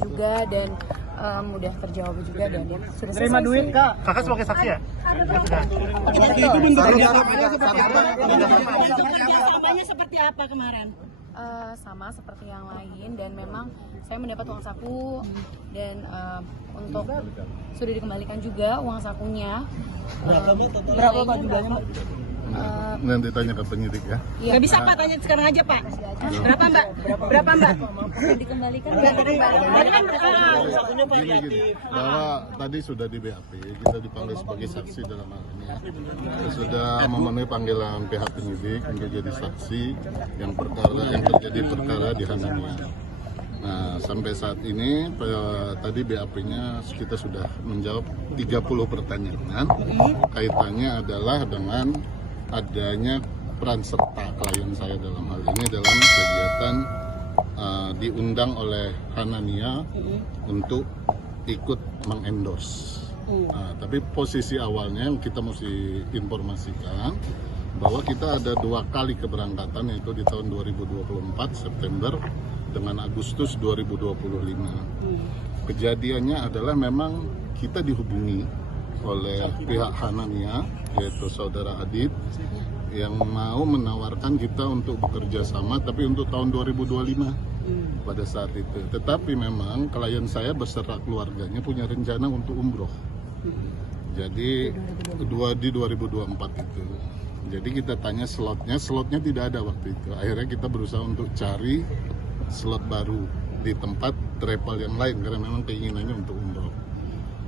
juga dan mudah terjawab juga dan sudah Terima selesai duit sih. Kak, kakak sebagai saksi ya? Kerjasamanya seperti apa kemarin? Sama seperti yang lain dan memang saya mendapat uang saku dan untuk sudah dikembalikan juga uang sakunya. Berapa Pak jumlahnya Mbak? Nanti tanya ke penyidik ya. Iya. Nggak bisa Pak, tanya sekarang aja Pak. Berapa Mbak? Berapa Mbak? Sudah dikembalikan. Gini, bahwa tadi sudah di BAP, kita dipanggil sebagai saksi dalam hal ini. Kita sudah memenuhi panggilan pihak penyidik untuk jadi saksi yang terjadi perkara di Hanania. Nah, sampai saat ini tadi BAP-nya kita sudah menjawab 30 pertanyaan. Kaitannya adalah dengan adanya peran serta klien saya dalam hal ini dalam kegiatan diundang oleh Hanania untuk ikut mengendorse. Tapi posisi awalnya yang kita mesti informasikan bahwa kita ada 2 kali keberangkatan, yaitu di tahun 2024 September dengan Agustus 2025. Kejadiannya adalah memang kita dihubungi oleh pihak Hanania, yaitu saudara Adit, yang mau menawarkan kita untuk bekerja sama tapi untuk tahun 2025 pada saat itu. Tetapi memang klien saya beserta keluarganya punya rencana untuk umroh. Jadi di 2024 itu. Jadi kita tanya slotnya tidak ada waktu itu. Akhirnya kita berusaha untuk cari slot baru di tempat travel yang lain karena memang keinginannya untuk umroh.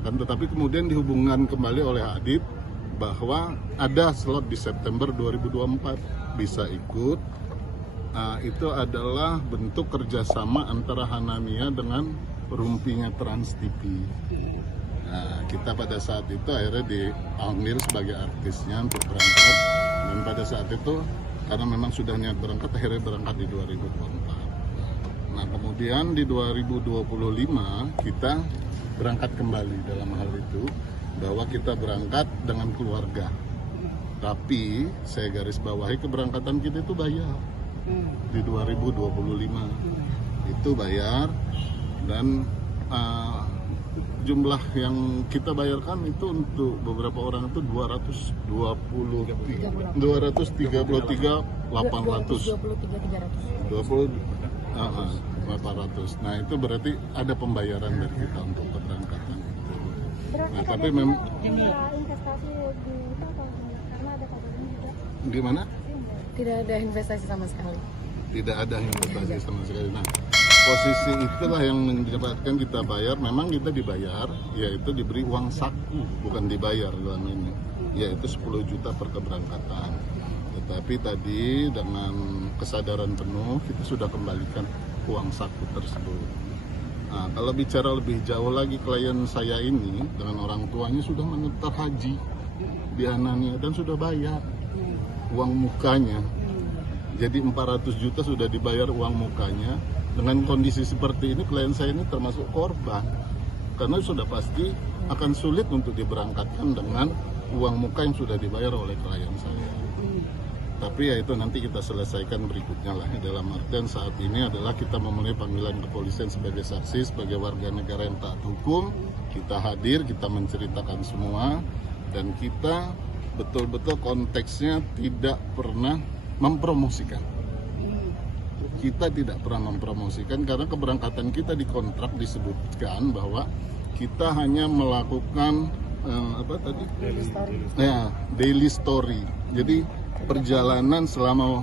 Dan tetapi kemudian dihubungkan kembali oleh Adit bahwa ada slot di September 2024 bisa ikut. Itu adalah bentuk kerjasama antara Hanania dengan rumpinya Trans TV. Nah, kita pada saat itu akhirnya dipanggil sebagai artisnya untuk berangkat, dan pada saat itu karena memang sudah niat berangkat, akhirnya berangkat di 2024. Nah, kemudian di 2025 kita berangkat kembali dalam hal itu, bahwa kita berangkat dengan keluarga. Tapi saya garis bawahi keberangkatan kita itu bayar. Di 2025 itu bayar, dan jumlah yang kita bayarkan itu untuk beberapa orang itu 233.800 800. Nah, itu berarti ada pembayaran dari kita untuk keberangkatan itu. Nah, tapi memang investasi di itu atau karena ada kabarnya juga. Gimana? Tidak ada investasi sama sekali. Tidak ada investasi sama sekali. Nah, posisi itulah yang menyebabkan kita bayar. Memang kita dibayar, yaitu diberi uang saku, bukan dibayar dalam ini, yaitu 10 juta per keberangkatan. Tetapi tadi dengan kesadaran penuh kita sudah kembalikan uang saku tersebut. Nah, kalau bicara lebih jauh lagi, klien saya ini dengan orang tuanya sudah mendaftar haji di Hanania dan sudah bayar uang mukanya. Jadi 400 juta sudah dibayar uang mukanya. Dengan kondisi seperti ini, klien saya ini termasuk korban, karena sudah pasti akan sulit untuk diberangkatkan dengan uang muka yang sudah dibayar oleh klien saya. Tapi ya itu nanti kita selesaikan berikutnya lah. Dalam artian saat ini adalah kita memenuhi panggilan kepolisian sebagai saksi, sebagai warga negara yang taat hukum. Kita hadir, kita menceritakan semua, dan kita betul-betul konteksnya tidak pernah mempromosikan. Kita tidak pernah mempromosikan karena keberangkatan kita di kontrak disebutkan bahwa kita hanya melakukan daily story. Jadi perjalanan selama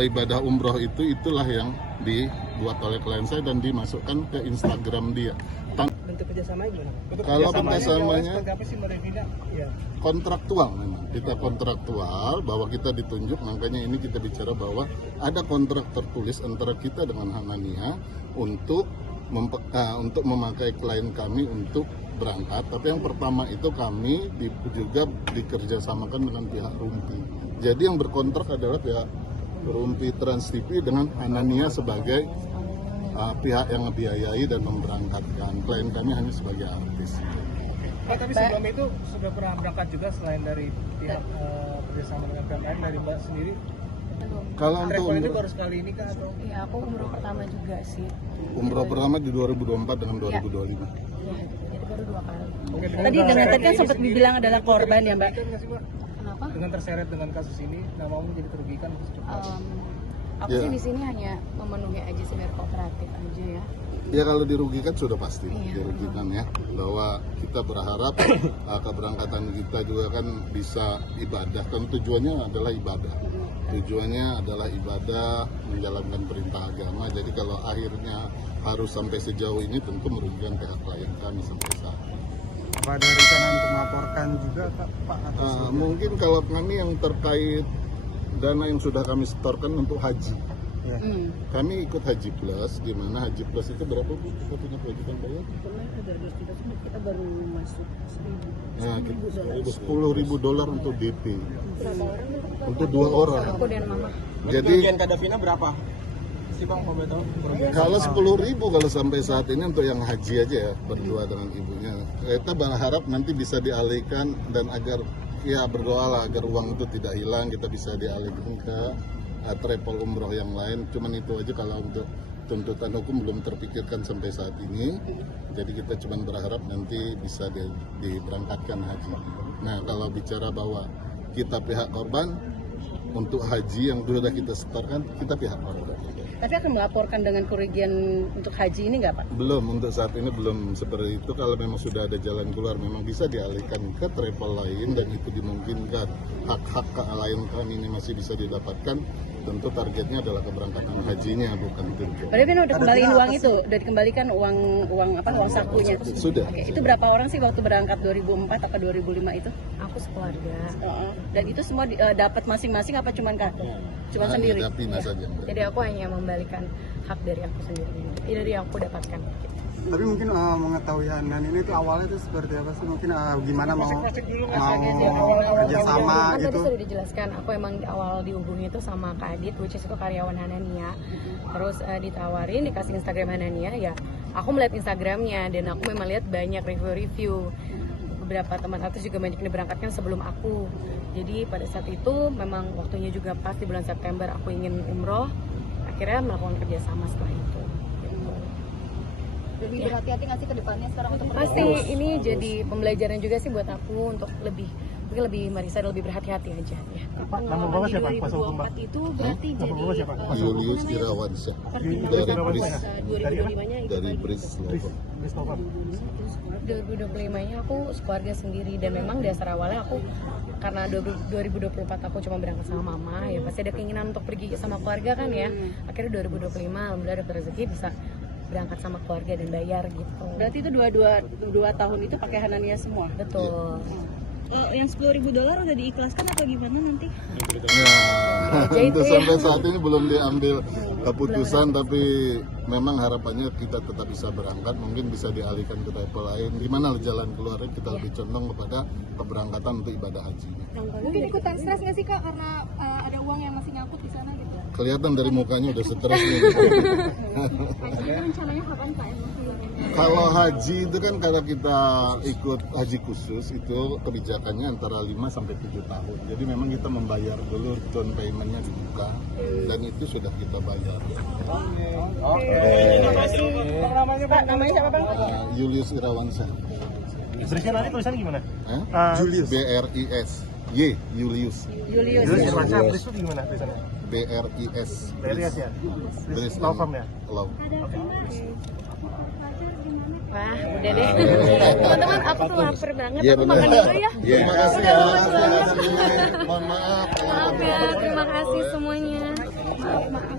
ibadah umroh itulah yang dibuat oleh klien saya dan dimasukkan ke Instagram dia. Bentuk kerjasama gimana? Kalau kerjasamanya Ya. kontraktual, memang kita kontraktual bahwa kita ditunjuk, makanya ini kita bicara bahwa ada kontrak tertulis antara kita dengan Hanania untuk memakai klien kami untuk berangkat. Tapi yang pertama itu kami juga dikerjasamakan dengan pihak Rumpi. Jadi yang berkontrak adalah pihak Rumpi Trans TV dengan Hanania sebagai pihak yang membiayai dan memberangkatkan. Klien kami hanya sebagai artis. Pak, tapi sebelum itu sudah pernah berangkat juga selain dari pihak kerjasama dengan pihak lain, dari Mbak sendiri Belum. Kalau untuk Travel ini umroh, baru sekali ini kah atau? Iya, aku umroh pertama juga sih. umroh pertama di 2024 dengan 2025. Ya, jadi baru 2 kali. Oke, Tadi dengan tadi kan sempat dibilang adalah korban ya Mbak. Nggak sih, Mbak? Kenapa? Dengan terseret dengan kasus ini, namamu jadi terugikan. Aku Ya. sih di sini hanya memenuhi aja seminar kooperatif aja ya. Ya kalau dirugikan sudah pasti Iya. dirugikan ya, bahwa kita berharap keberangkatan kita juga kan bisa ibadah, kan tujuannya adalah ibadah. Tujuannya adalah ibadah, menjalankan perintah agama. Jadi kalau akhirnya harus sampai sejauh ini tentu merugikan pihak klien kami sampai saat ini. Apa ada rencana untuk melaporkan juga Pak? Mungkin kalau kami yang terkait dana yang sudah kami setorkan untuk haji, Ya. kami ikut Haji Plus, di mana Haji Plus itu berapa Bu? Kita punya kewajiban bayar? Kita baru masuk. Nah, $10.000 untuk DP. Untuk 2 orang. Aku dan mama. Jadi Kak Davina berapa? Sih Bang, mau tahu? kalau 10.000 kalau sampai saat ini untuk yang haji aja ya, berdua dengan ibunya. Kita berharap nanti bisa dialihkan dan agar ya berdoalah agar uang itu tidak hilang, kita bisa dialihkan ke travel umroh yang lain. Cuman itu aja kalau untuk tuntutan hukum belum terpikirkan sampai saat ini. Jadi kita cuman berharap nanti bisa diberangkatkan haji. Nah kalau bicara bahwa kita pihak korban, untuk haji yang sudah kita setorkan, kita pihak korban. Tapi akan melaporkan dengan kerugian untuk haji ini nggak Pak? Belum, untuk saat ini belum seperti itu. Kalau memang sudah ada jalan keluar, memang bisa dialihkan ke travel lain dan itu dimungkinkan. Hak-hak lain kami ini masih bisa didapatkan. Tentu targetnya adalah keberangkatan hajinya, bukan tujuan. Berarti kan udah kembaliin uang itu, udah dikembalikan uang sakunya. Sudah. Oke, itu berapa orang sih waktu berangkat 2004 atau 2005 itu? Aku sekeluarga. Dan itu semua dapat masing-masing apa cuman Kak? Cuman Hanya sendiri? Davina saja. Jadi aku hanya membalikan hak dari aku sendiri. Dari yang aku dapatkan. Tapi mungkin mengetahui Hanan ini tuh awalnya tuh seperti apa sih? Mungkin gimana mau kerjasama Kan tadi gitu? sudah dijelaskan, aku emang di awal dihubungi itu sama Kak Adit, which is itu karyawan Hanania. Terus ditawarin, dikasih Instagram Hanania, ya aku melihat Instagramnya dan aku memang lihat banyak review-review. Beberapa teman artis juga banyak yang diberangkatkan sebelum aku. Jadi pada saat itu memang waktunya juga pas di bulan September aku ingin umroh. Akhirnya melakukan kerjasama setelah itu. Lebih berhati-hati nggak sih ke depannya sekarang untuk Pasti ini jadi pembelajaran juga sih buat aku untuk lebih merisa dan lebih berhati-hati aja ya. Nama Bapak siapa? Kuasa hukum Pak. Itu berarti Nama Bapak siapa? Julius Irawansyah dari BRIS Lover. 2025-nya aku sekeluarga sendiri dan memang dasar awalnya aku karena 2024 aku cuma berangkat sama mama ya pasti ada keinginan untuk pergi sama keluarga kan ya. Akhirnya 2025 alhamdulillah dapat rezeki bisa berangkat sama keluarga dan bayar gitu. Berarti itu dua tahun itu pakai Hanania semua? Betul. Yang $10.000 udah diikhlaskan atau gimana nanti? Ya, untuk sampai saat ini belum diambil keputusan, tapi memang harapannya kita tetap bisa berangkat, mungkin bisa dialihkan ke travel lain. Gimana jalan keluarnya kita lebih condong kepada keberangkatan untuk ibadah haji. mungkin ikutan stres nggak sih Kak karena ada uang yang masih nyangkut di sana gitu? Kelihatan dari mukanya udah stres nih. Hajinya rencananya kapan Kak? Kalau haji itu kan kalau kita ikut haji khusus itu kebijakannya antara 5 sampai 7 tahun. Jadi memang kita membayar dulu down payment-nya dibuka dan itu sudah kita bayar. Terima kasih. Pak, namanya siapa Bang? Julius Irawansyah. Instruksinya nanti tulisannya gimana? Julius. BRIS. Y Julius. Julius. Julius Irawansyah, Bris itu gimana tulisannya? BRIS. BRIS ya? Bris Law firm ya? Law. Wah, udah deh. Teman-teman, aku tuh lapar banget. Iya, Aku benar. makan dulu ya. Terima kasih ya. Mohon maaf. Maaf ya, terima kasih semuanya. Maaf.